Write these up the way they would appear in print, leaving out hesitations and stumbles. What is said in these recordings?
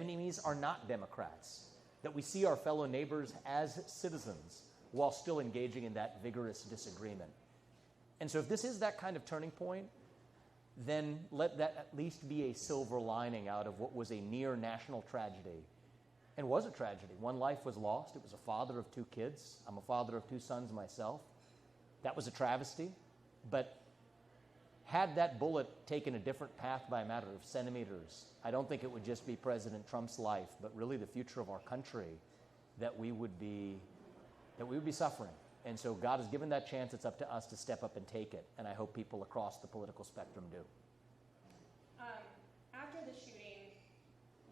enemies are not Democrats, that we see our fellow neighbors as citizens while still engaging in that vigorous disagreement. And so if this is that kind of turning point, then let that at least be a silver lining out of what was a near national tragedy. And was a tragedy. One life was lost. It was a father of 2 kids. I'm a father of 2 sons myself. That was a travesty. But had that bullet taken a different path by a matter of centimeters, I don't think it would just be President Trump's life, but really the future of our country that we would be suffering. And so God has given that chance. It's up to us to step up and take it. And I hope people across the political spectrum do. After the shooting,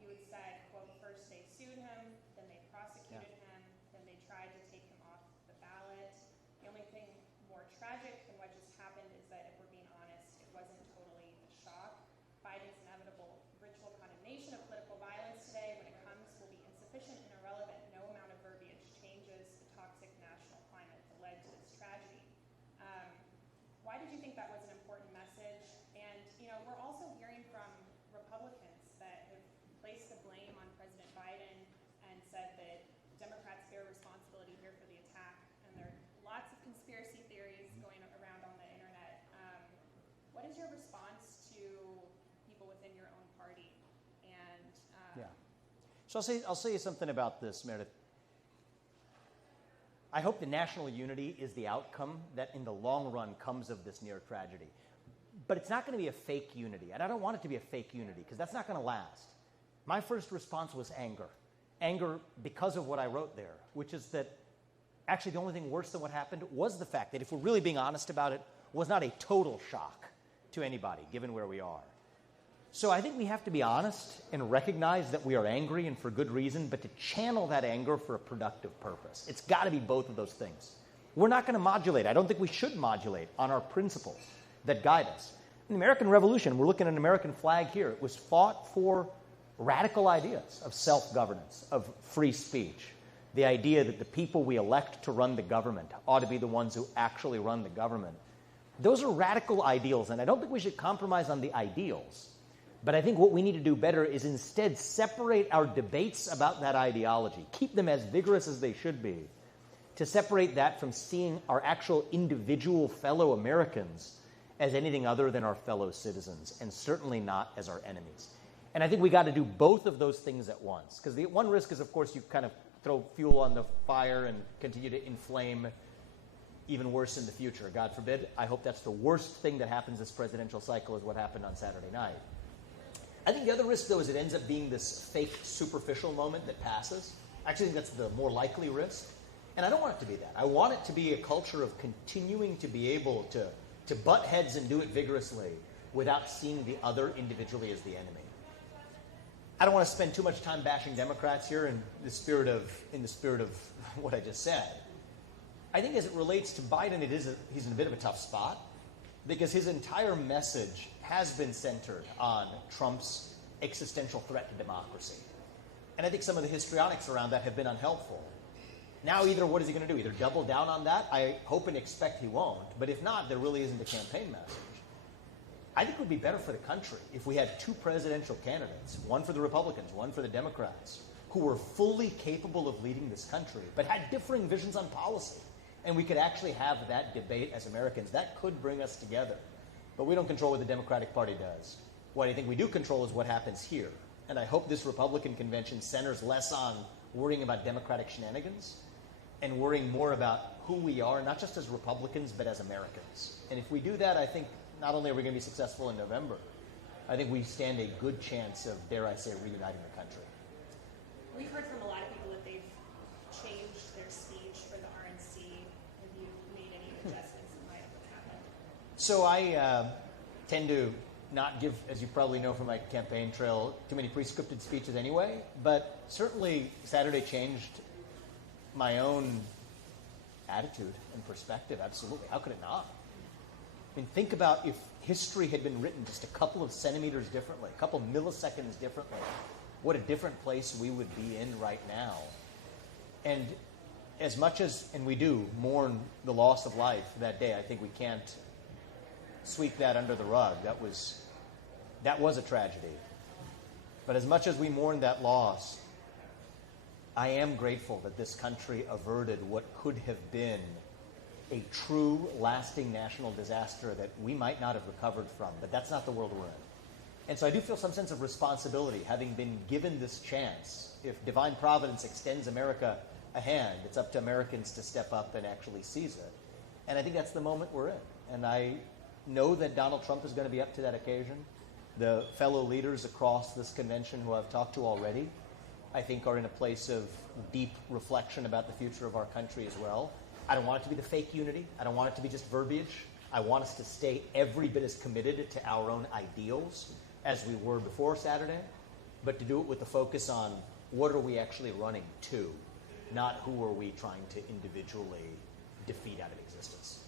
you had said, quote, first they sued him, then they prosecuted him, then they tried to take him off the ballot. The only thing more tragic than what just happened is that, if we're being honest, it wasn't totally a shock. Biden's inevitable ritual condemnation of political violence today, when it comes, will be insufficient and irrelevant. No amount of verbiage changes the toxic national climate that led to this tragedy. Why did you think that was an important message? And, we're also hearing from Republicans that have placed the blame on President Biden and said that Democrats bear responsibility here for the attack. And there are lots of conspiracy theories going around on the internet. What is your response to people within your own party? And So I'll say something about this, Meredith. I hope the national unity is the outcome that in the long run comes of this near tragedy. But it's not going to be a fake unity. And I don't want it to be a fake unity because that's not going to last. My first response was anger. Anger because of what I wrote there, which is that actually the only thing worse than what happened was the fact that, if we're really being honest about it, was not a total shock to anybody, given where we are. So I think we have to be honest and recognize that we are angry, and for good reason, but to channel that anger for a productive purpose. It's got to be both of those things. We're not going to modulate. I don't think we should modulate on our principles that guide us. In the American Revolution, we're looking at an American flag here. It was fought for radical ideas of self-governance, of free speech. The idea that the people we elect to run the government ought to be the ones who actually run the government. Those are radical ideals, and I don't think we should compromise on the ideals. But I think what we need to do better is instead separate our debates about that ideology, keep them as vigorous as they should be, to separate that from seeing our actual individual fellow Americans as anything other than our fellow citizens, and certainly not as our enemies. And I think we got to do both of those things at once, because the one risk is, of course, you kind of throw fuel on the fire and continue to inflame even worse in the future. God forbid. I hope that's the worst thing that happens this presidential cycle, is what happened on Saturday night. I think the other risk, though, is it ends up being this fake, superficial moment that passes. I actually think that's the more likely risk. And I don't want it to be that. I want it to be a culture of continuing to be able to butt heads and do it vigorously without seeing the other individually as the enemy. I don't want to spend too much time bashing Democrats here in the spirit of what I just said. I think as it relates to Biden, he's in a bit of a tough spot, because his entire message has been centered on Trump's existential threat to democracy. And I think some of the histrionics around that have been unhelpful. Now, either what is he going to do? Either double down on that? I hope and expect he won't. But if not, there really isn't a campaign message. I think it would be better for the country if we had 2 presidential candidates, one for the Republicans, one for the Democrats, who were fully capable of leading this country, but had differing visions on policy. And we could actually have that debate as Americans. That could bring us together. But we don't control what the Democratic Party does. What I think we do control is what happens here. And I hope this Republican convention centers less on worrying about Democratic shenanigans and worrying more about who we are, not just as Republicans, but as Americans. And if we do that, I think not only are we going to be successful in November, I think we stand a good chance of, dare I say, reuniting the country. We've heard from a lot of people that they've changed their speech for the RNC. Have you made any adjustments in light of what's happened? So I tend to not give, as you probably know from my campaign trail, too many pre-scripted speeches anyway, but certainly Saturday changed my own attitude and perspective, absolutely. How could it not? I mean, think about if history had been written just a couple of centimeters differently, a couple of milliseconds differently, what a different place we would be in right now. And as much as, and we do, mourn the loss of life that day, I think we can't sweep that under the rug. That was a tragedy. But as much as we mourn that loss, I am grateful that this country averted what could have been a true, lasting national disaster that we might not have recovered from. But that's not the world we're in. And so I do feel some sense of responsibility, having been given this chance. If divine providence extends America a hand, it's up to Americans to step up and actually seize it. And I think that's the moment we're in. And I know that Donald Trump is going to be up to that occasion. The fellow leaders across this convention who I've talked to already, I think, are in a place of deep reflection about the future of our country as well. I don't want it to be the fake unity. I don't want it to be just verbiage. I want us to stay every bit as committed to our own ideals as we were before Saturday, but to do it with the focus on what are we actually running to, not who are we trying to individually defeat out of existence.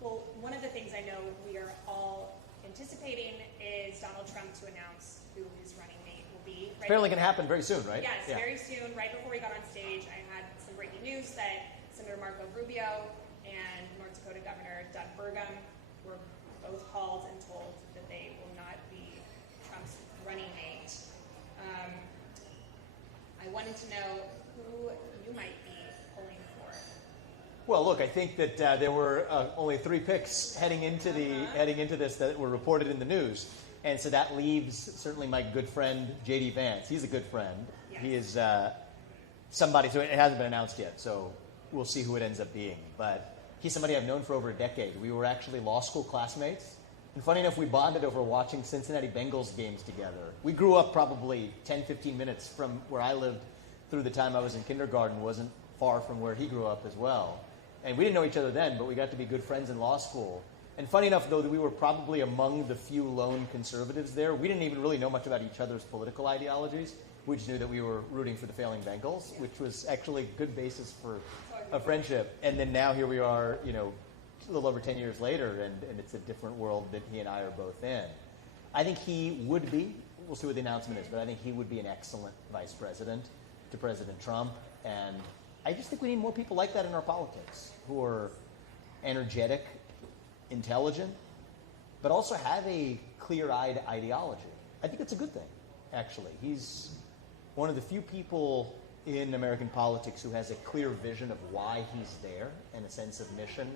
Well, one of the things I know we are all anticipating is Donald Trump to announce who his running mate will be. Right? Apparently going to happen very soon, right? Yes, yeah. Very soon. Right before we got on stage, I had some breaking news that Senator Marco Rubio and North Dakota Governor Doug Burgum were both called and told that they will not be Trump's running mate. I wanted to know who you might be pulling for. Well, look, I think that there were only 3 picks heading into this that were reported in the news, and so that leaves certainly my good friend J.D. Vance. He's a good friend. Yes. He is somebody. So it hasn't been announced yet. So we'll see who it ends up being. But he's somebody I've known for over a decade. We were actually law school classmates. And funny enough, we bonded over watching Cincinnati Bengals games together. We grew up probably 10, 15 minutes from where I lived through the time I was in kindergarten. Wasn't far from where he grew up as well. And we didn't know each other then, but we got to be good friends in law school. And funny enough, though, that we were probably among the few lone conservatives there. We didn't even really know much about each other's political ideologies. We just knew that we were rooting for the failing Bengals, which was actually a good basis for a friendship. And then now here we are, a little over 10 years later, and it's a different world that he and I are both in. I think he would be, we'll see what the announcement is, but I think he would be an excellent vice president to President Trump. And I just think we need more people like that in our politics, who are energetic, intelligent, but also have a clear-eyed ideology. I think it's a good thing, actually. He's one of the few people in American politics who has a clear vision of why he's there and a sense of mission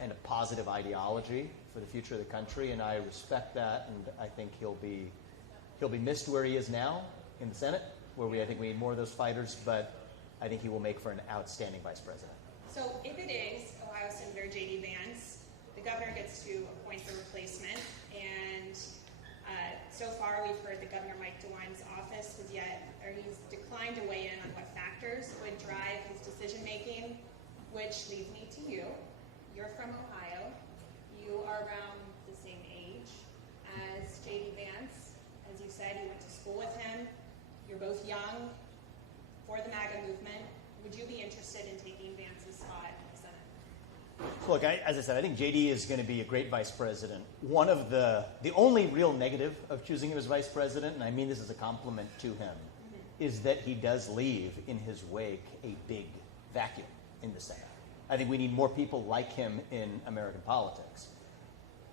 and a positive ideology for the future of the country, and I respect that, and I think he'll be missed where he is now in the Senate, where I think we need more of those fighters, but I think he will make for an outstanding vice president. So if it is Ohio Senator J.D. Vance, the governor gets to appoint the replacement, and so far we've heard that Governor Mike DeWine's office he's declined to weigh in on what factors would drive his decision-making, which leads me to you. You're from Ohio. You are around the same age as J.D. Vance. As you said, you went to school with him. You're both young, for the MAGA movement. Would you be interested in taking Vance's spot in the Senate? Look, as I said, I think J.D. is going to be a great vice president. One of the only real negative of choosing him as vice president, and I mean this as a compliment to him, is that he does leave in his wake a big vacuum in the Senate. I think we need more people like him in American politics.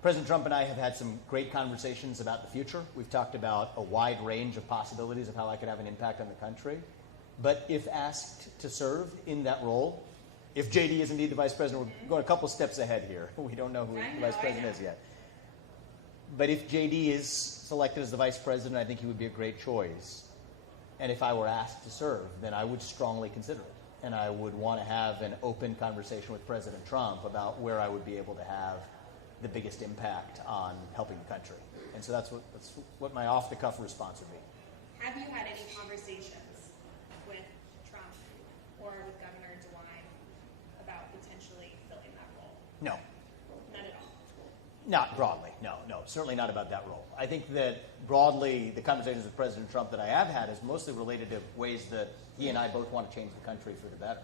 President Trump and I have had some great conversations about the future. We've talked about a wide range of possibilities of how I could have an impact on the country. But if asked to serve in that role, if J.D. is indeed the vice president, we're going a couple steps ahead here. We don't know who the vice president is yet. But if J.D. is selected as the vice president, I think he would be a great choice. And if I were asked to serve, then I would strongly consider it. And I would want to have an open conversation with President Trump about where I would be able to have the biggest impact on helping the country. And so that's what my off-the-cuff response would be. Have you had any conversations with Trump or with Governor DeWine about potentially filling that role? No. None at all? Not broadly, no. Certainly not about that role. I think that broadly, the conversations with President Trump that I have had is mostly related to ways that he and I both want to change the country for the better.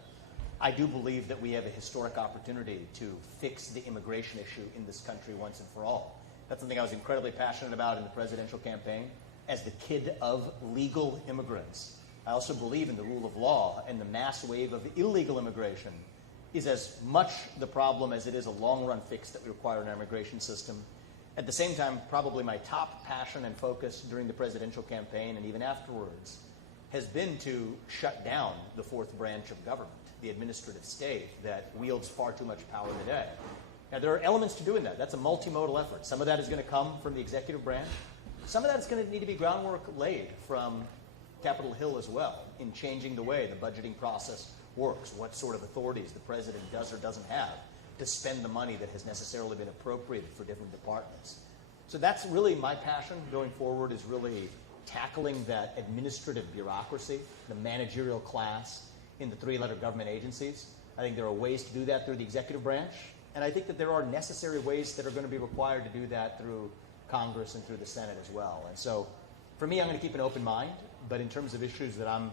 I do believe that we have a historic opportunity to fix the immigration issue in this country once and for all. That's something I was incredibly passionate about in the presidential campaign. As the kid of legal immigrants, I also believe in the rule of law, and the mass wave of illegal immigration is as much the problem as it is a long-run fix that we require in our immigration system. At the same time, probably my top passion and focus during the presidential campaign and even afterwards has been to shut down the fourth branch of government, the administrative state that wields far too much power today. Now, there are elements to doing that. That's a multimodal effort. Some of that is going to come from the executive branch. Some of that is going to need to be groundwork laid from Capitol Hill as well in changing the way the budgeting process works, what sort of authorities the president does or doesn't have to spend the money that has necessarily been appropriated for different departments. So that's really my passion going forward, is really tackling that administrative bureaucracy, the managerial class in the three-letter government agencies. I think there are ways to do that through the executive branch, and I think that there are necessary ways that are going to be required to do that through Congress and through the Senate as well. And so for me, I'm going to keep an open mind, but in terms of issues that I'm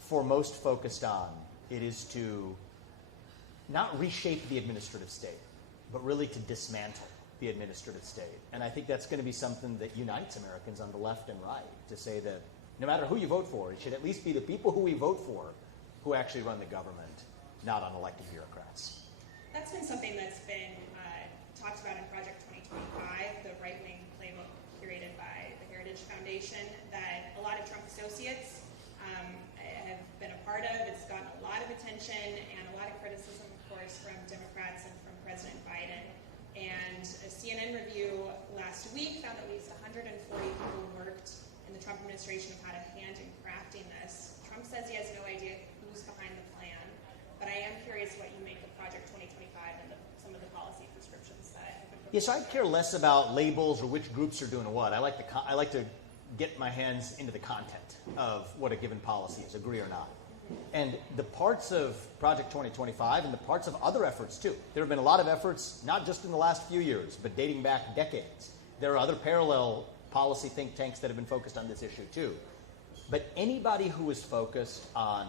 foremost focused on, it is to not reshape the administrative state, but really to dismantle the administrative state. And I think that's going to be something that unites Americans on the left and right, to say that no matter who you vote for, it should at least be the people who we vote for who actually run the government, not unelected bureaucrats. That's been something that's been talked about in Project 2025, the right-wing playbook curated by the Heritage Foundation that a lot of Trump associates have been a part of. It's gotten a lot of attention and a lot of criticism, of course, from Democrats and from President Biden. And a CNN review last week found that at least 140 people worked in the Trump administration have had a hand in crafting this. Trump says he has no idea who's behind the plan, but I am curious what you make of Project 2025 and some of the policy prescriptions that have been proposed. Yes, so I care less about labels or which groups are doing what. I like to get my hands into the content of what a given policy is, agree or not. And the parts of Project 2025 and the parts of other efforts too. There have been a lot of efforts, not just in the last few years, but dating back decades. There are other parallel policy think tanks that have been focused on this issue too. But anybody who is focused on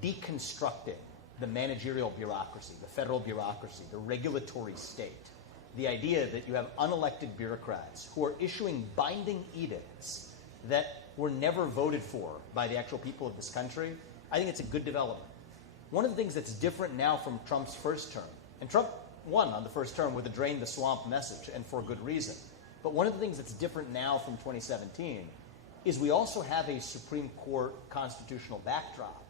deconstructing the managerial bureaucracy, the federal bureaucracy, the regulatory state, the idea that you have unelected bureaucrats who are issuing binding edicts that were never voted for by the actual people of this country, I think it's a good development. One of the things that's different now from Trump's first term, and Trump won on the first term with a drain the swamp message, and for good reason. But one of the things that's different now from 2017 is we also have a Supreme Court constitutional backdrop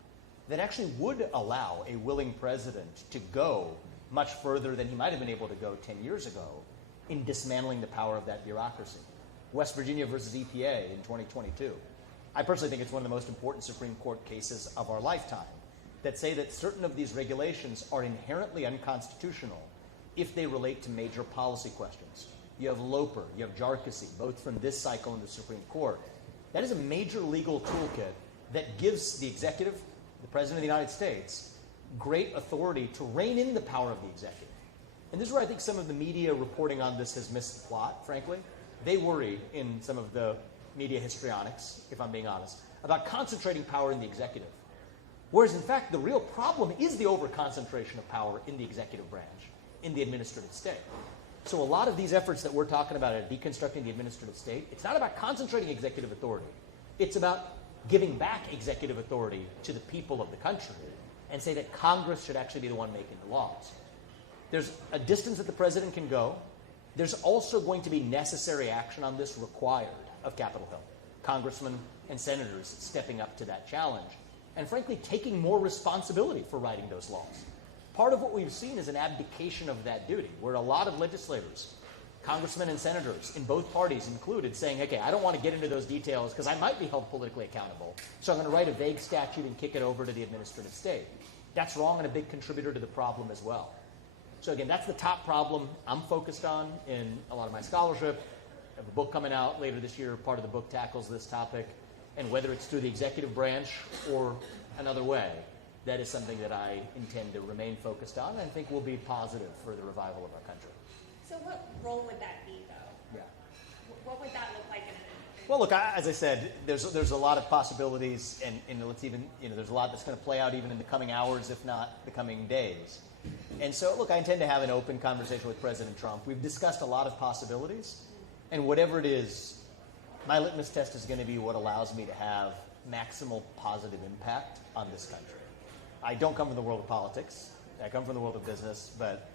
that actually would allow a willing president to go much further than he might have been able to go 10 years ago in dismantling the power of that bureaucracy. West Virginia versus EPA in 2022. I personally think it's one of the most important Supreme Court cases of our lifetime that say that certain of these regulations are inherently unconstitutional if they relate to major policy questions. You have Loper, you have Jarkissi, both from this cycle in the Supreme Court. That is a major legal toolkit that gives the executive, the President of the United States, great authority to rein in the power of the executive. And this is where I think some of the media reporting on this has missed the plot, frankly. They worry in some of the media histrionics, if I'm being honest, about concentrating power in the executive. Whereas, in fact, the real problem is the over-concentration of power in the executive branch, in the administrative state. So a lot of these efforts that we're talking about at deconstructing the administrative state, it's not about concentrating executive authority. It's about giving back executive authority to the people of the country and say that Congress should actually be the one making the laws. There's a distance that the president can go. There's also going to be necessary action on this required of Capitol Hill. Congressmen and senators stepping up to that challenge and, frankly, taking more responsibility for writing those laws. Part of what we've seen is an abdication of that duty, where a lot of legislators, congressmen and senators in both parties included, saying, okay, I don't want to get into those details because I might be held politically accountable, so I'm going to write a vague statute and kick it over to the administrative state. That's wrong and a big contributor to the problem as well. So again, that's the top problem I'm focused on in a lot of my scholarship. I have a book coming out later this year. Part of the book tackles this topic. And whether it's through the executive branch or another way, that is something that I intend to remain focused on and I think will be positive for the revival of our country. So what role would that be, though? Yeah. What would that look like in Well, look, as I said, there's a lot of possibilities, and let's even, there's a lot that's going to play out even in the coming hours, if not the coming days. And so, look, I intend to have an open conversation with President Trump. We've discussed a lot of possibilities, and whatever it is, my litmus test is going to be what allows me to have maximal positive impact on this country. I don't come from the world of politics. I come from the world of business, but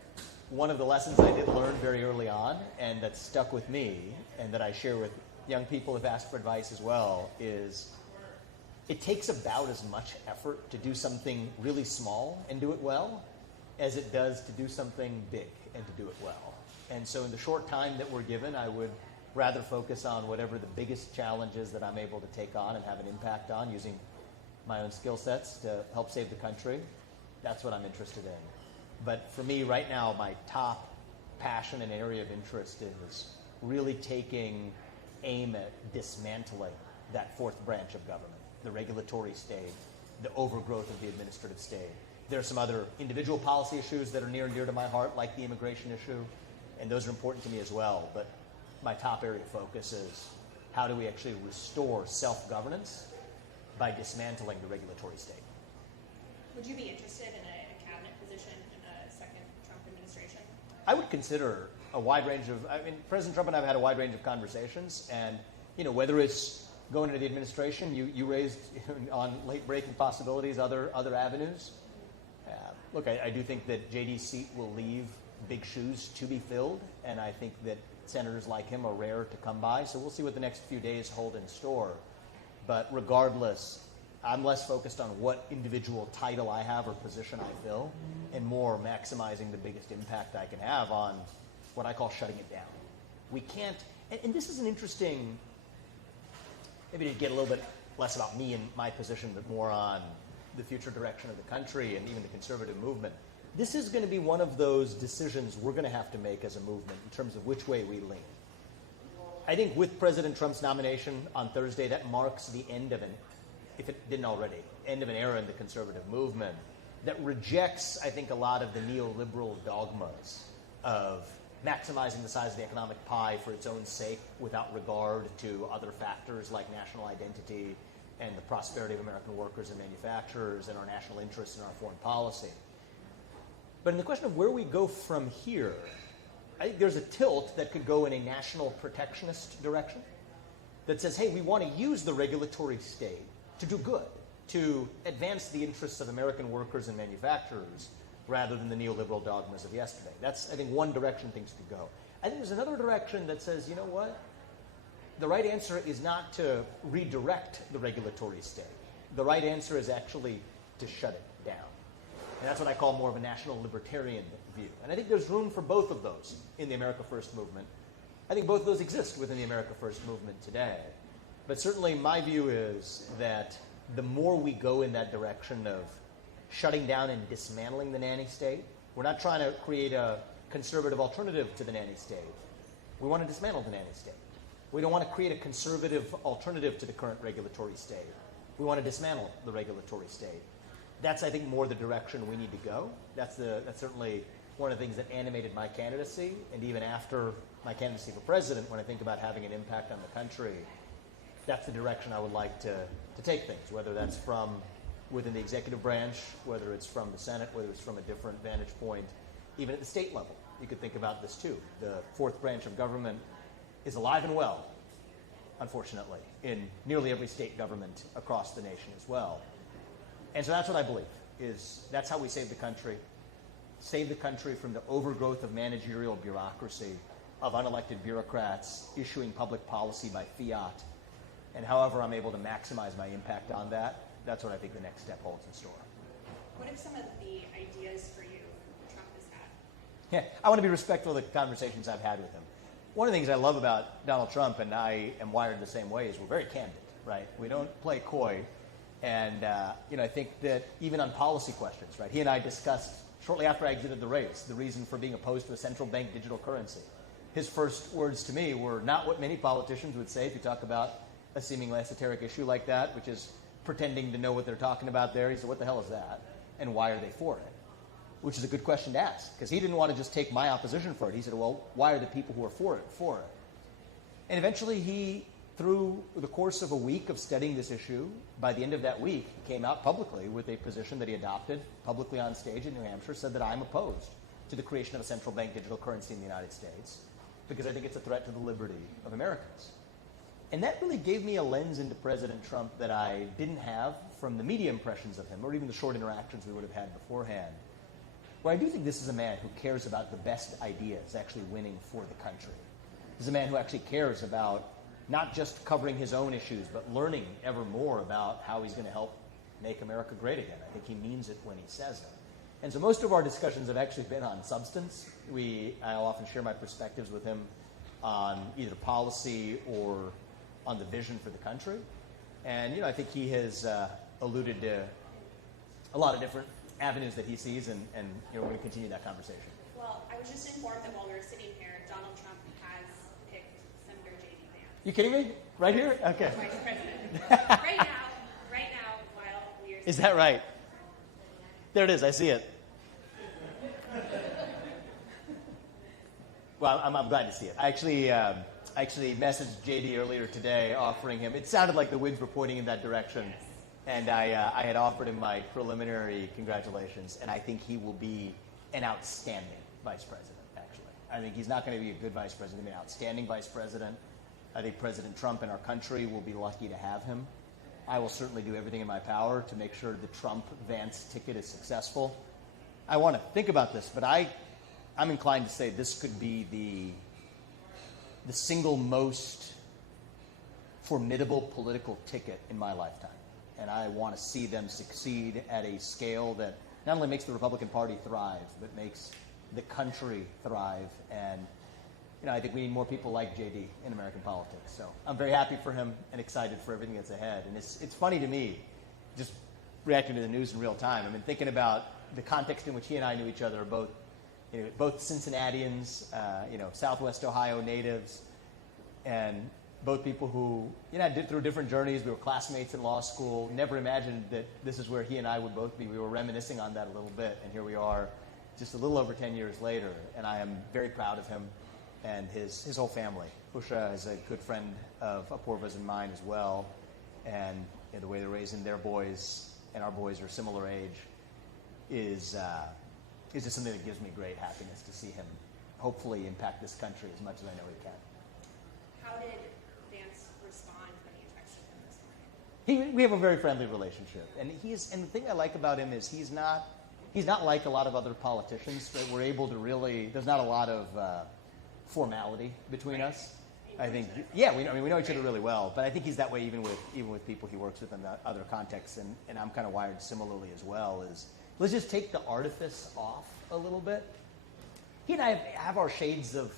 one of the lessons I did learn very early on, and that stuck with me, and that I share with young people who've asked for advice as well, is it takes about as much effort to do something really small and do it well as it does to do something big and to do it well. And so in the short time that we're given, I would rather focus on whatever the biggest challenges that I'm able to take on and have an impact on using my own skill sets to help save the country. That's what I'm interested in. But for me right now, my top passion and area of interest is really taking aim at dismantling that fourth branch of government, the regulatory state, the overgrowth of the administrative state. There are some other individual policy issues that are near and dear to my heart, like the immigration issue, and those are important to me as well. But my top area of focus is how do we actually restore self-governance by dismantling the regulatory state. Would you be interested in a cabinet position in a second Trump administration? I would consider a wide range of, President Trump and I have had a wide range of conversations, and whether it's going into the administration, you raised on late-breaking possibilities, other avenues. Look, I do think that JD's seat will leave big shoes to be filled, and I think that senators like him are rare to come by, so we'll see what the next few days hold in store. But regardless, I'm less focused on what individual title I have or position I fill, and more maximizing the biggest impact I can have on what I call shutting it down. We can't, and this is an interesting, maybe to get a little bit less about me and my position, but more on the future direction of the country and even the conservative movement. This is going to be one of those decisions we're going to have to make as a movement in terms of which way we lean. I think with President Trump's nomination on Thursday, that marks the end of if it didn't already, end of an era in the conservative movement that rejects, I think, a lot of the neoliberal dogmas of maximizing the size of the economic pie for its own sake without regard to other factors like national identity and the prosperity of American workers and manufacturers and our national interests and our foreign policy. But in the question of where we go from here, I think there's a tilt that could go in a national protectionist direction that says, hey, we want to use the regulatory state to do good, to advance the interests of American workers and manufacturers rather than the neoliberal dogmas of yesterday. That's, I think, one direction things could go. I think there's another direction that says, you know what? The right answer is not to redirect the regulatory state. The right answer is actually to shut it down. And that's what I call more of a national libertarian view. And I think there's room for both of those in the America First movement. I think both of those exist within the America First movement today. But certainly my view is that the more we go in that direction of shutting down and dismantling the nanny state, we're not trying to create a conservative alternative to the nanny state. We want to dismantle the nanny state. We don't want to create a conservative alternative to the current regulatory state. We want to dismantle the regulatory state. That's, I think, more the direction we need to go. That's certainly one of the things that animated my candidacy, and even after my candidacy for president, when I think about having an impact on the country, that's the direction I would like to take things, whether that's from within the executive branch, whether it's from the Senate, whether it's from a different vantage point, even at the state level. You could think about this too. The fourth branch of government is alive and well, unfortunately, in nearly every state government across the nation as well. And so that's what I believe, is that's how we save the country from the overgrowth of managerial bureaucracy, of unelected bureaucrats issuing public policy by fiat. And however I'm able to maximize my impact on that, that's what I think the next step holds in store. What are some of the ideas for you Trump has had? Yeah, I want to be respectful of the conversations I've had with him. One of the things I love about Donald Trump, and I am wired the same way, is we're very candid, right? We don't play coy. And, I think that even on policy questions, right, he and I discussed shortly after I exited the race the reason for being opposed to a central bank digital currency. His first words to me were not what many politicians would say if you talk about a seemingly esoteric issue like that, which is pretending to know what they're talking about there. He said, what the hell is that? And why are they for it? Which is a good question to ask, because he didn't want to just take my opposition for it. He said, well, why are the people who are for it? And eventually he, through the course of a week of studying this issue, by the end of that week, he came out publicly with a position that he adopted publicly on stage in New Hampshire, said that I'm opposed to the creation of a central bank digital currency in the United States because I think it's a threat to the liberty of Americans. And that really gave me a lens into President Trump that I didn't have from the media impressions of him or even the short interactions we would have had beforehand. where I do think this is a man who cares about the best ideas actually winning for the country. This is a man who actually cares about not just covering his own issues, but learning ever more about how he's going to help make America great again. I think he means it when he says it. And so most of our discussions have actually been on substance. I'll often share my perspectives with him on either policy or on the vision for the country. And, I think he has alluded to a lot of different avenues that he sees, and we're going to continue that conversation. Well, I was just informed that while we were sitting here, Donald Trump has picked Senator J.D. Vance. You kidding me? Right here? Okay. Vice President. right now, while we are... Is that right? There it is. I see it. Well, I'm glad to see it. I actually messaged JD earlier today offering him, it sounded like the winds were pointing in that direction, Yes. And I had offered him my preliminary congratulations, and I think he will be an outstanding vice president, actually. I think he's not going to be a good vice president, he'll be an outstanding vice president. I think President Trump and our country will be lucky to have him. I will certainly do everything in my power to make sure the Trump-Vance ticket is successful. I want to think about this, but I'm inclined to say this could be the single most formidable political ticket in my lifetime. And I want to see them succeed at a scale that not only makes the Republican Party thrive, but makes the country thrive. And, I think we need more people like JD in American politics. So I'm very happy for him and excited for everything that's ahead. And it's funny to me, just reacting to the news in real time. I mean, thinking about the context in which he and I knew each other, both Cincinnatians, Southwest Ohio natives, and both people who, did through different journeys. We were classmates in law school. Never imagined that this is where he and I would both be. We were reminiscing on that a little bit, and here we are just a little over 10 years later, and I am very proud of him and his whole family. Usha is a good friend of Apoorva's and mine as well, and the way they're raising their boys, and our boys are similar age, is just something that gives me great happiness to see him hopefully impact this country as much as I know he can. How did Vance respond when you texted him this morning? We have a very friendly relationship, and the thing I like about him is he's not like a lot of other politicians that we're able to really. There's not a lot of formality between us. I think, we know each other really well, but I think he's that way even with people he works with in the other contexts, and I'm kind of wired similarly as well. Let's just take the artifice off a little bit. He and I have our shades of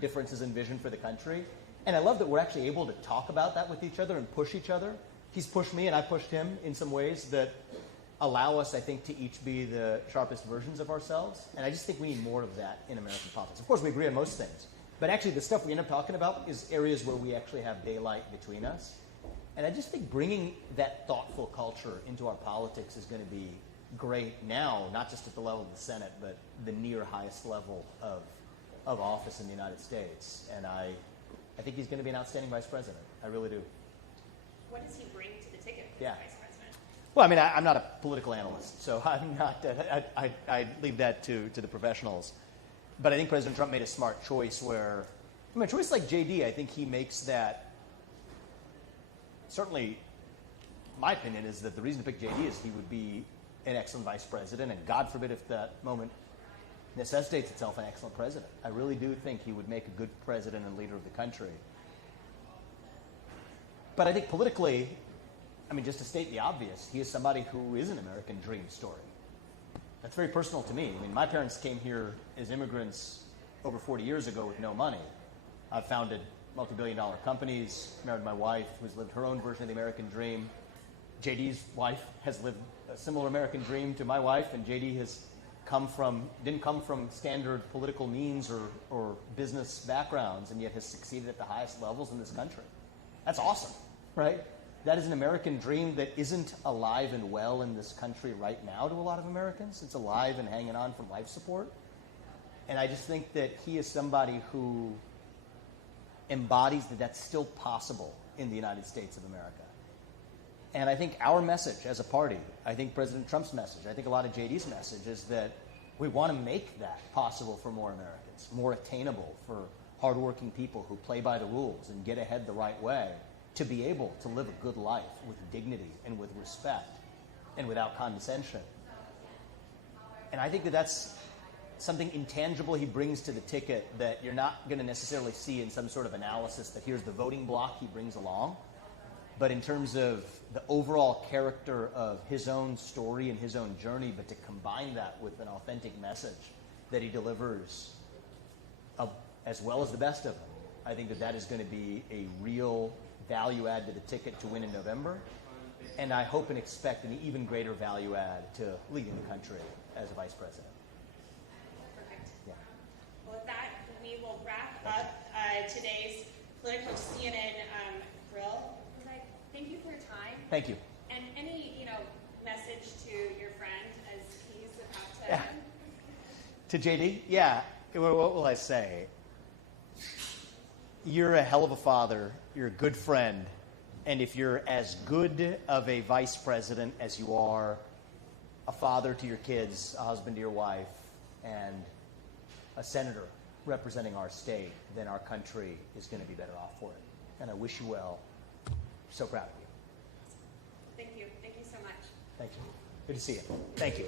differences in vision for the country, and I love that we're actually able to talk about that with each other and push each other. He's pushed me, and I pushed him in some ways that allow us, I think, to each be the sharpest versions of ourselves. And I just think we need more of that in American politics. Of course, we agree on most things, but actually the stuff we end up talking about is areas where we actually have daylight between us. And I just think bringing that thoughtful culture into our politics is going to be great now, not just at the level of the Senate, but the near highest level of office in the United States. And I think he's going to be an outstanding vice president. I really do. What does he bring to the ticket as Yeah. vice president? Well, I mean, I'm not a political analyst, so I'm not. I leave that to the professionals. But I think President Trump made a smart choice where, a choice like JD, I think he makes that. Certainly, my opinion is that the reason to pick JD is he would be an excellent vice president, and God forbid if that moment necessitates itself, an excellent president. I really do think he would make a good president and leader of the country. But I think politically, just to state the obvious, he is somebody who is an American dream story. That's very personal to me. My parents came here as immigrants over 40 years ago with no money. I've founded multi-billion-dollar companies, married my wife, who's lived her own version of the American dream. JD's wife has lived a similar American dream to my wife, and JD didn't come from standard political means or business backgrounds, and yet has succeeded at the highest levels in this country. That's awesome, right? That is an American dream that isn't alive and well in this country right now to a lot of Americans. It's alive and hanging on from life support. And I just think that he is somebody who embodies that that's still possible in the United States of America. And I think our message as a party, I think President Trump's message, I think a lot of JD's message is that we want to make that possible for more Americans, more attainable for hardworking people who play by the rules and get ahead the right way, to be able to live a good life with dignity and with respect and without condescension. And I think that that's something intangible he brings to the ticket that you're not going to necessarily see in some sort of analysis that here's the voting block he brings along. But in terms of the overall character of his own story and his own journey, but to combine that with an authentic message that he delivers as well as the best of them, I think that that is going to be a real value add to the ticket to win in November. And I hope and expect an even greater value add to leading the country as a vice president. Perfect. Yeah. Well, with that, we will wrap up today's Politico CNN grill. Vivek, thank you for your time. Thank you. And any, message to your friend as he's about to... Yeah. To JD? Yeah. What will I say? You're a hell of a father. You're a good friend. And if you're as good of a vice president as you are a father to your kids, a husband to your wife, and a senator representing our state, then our country is going to be better off for it. And I wish you well. So proud of you. Thank you. Thank you so much. Thank you. Good to see you. Thank you.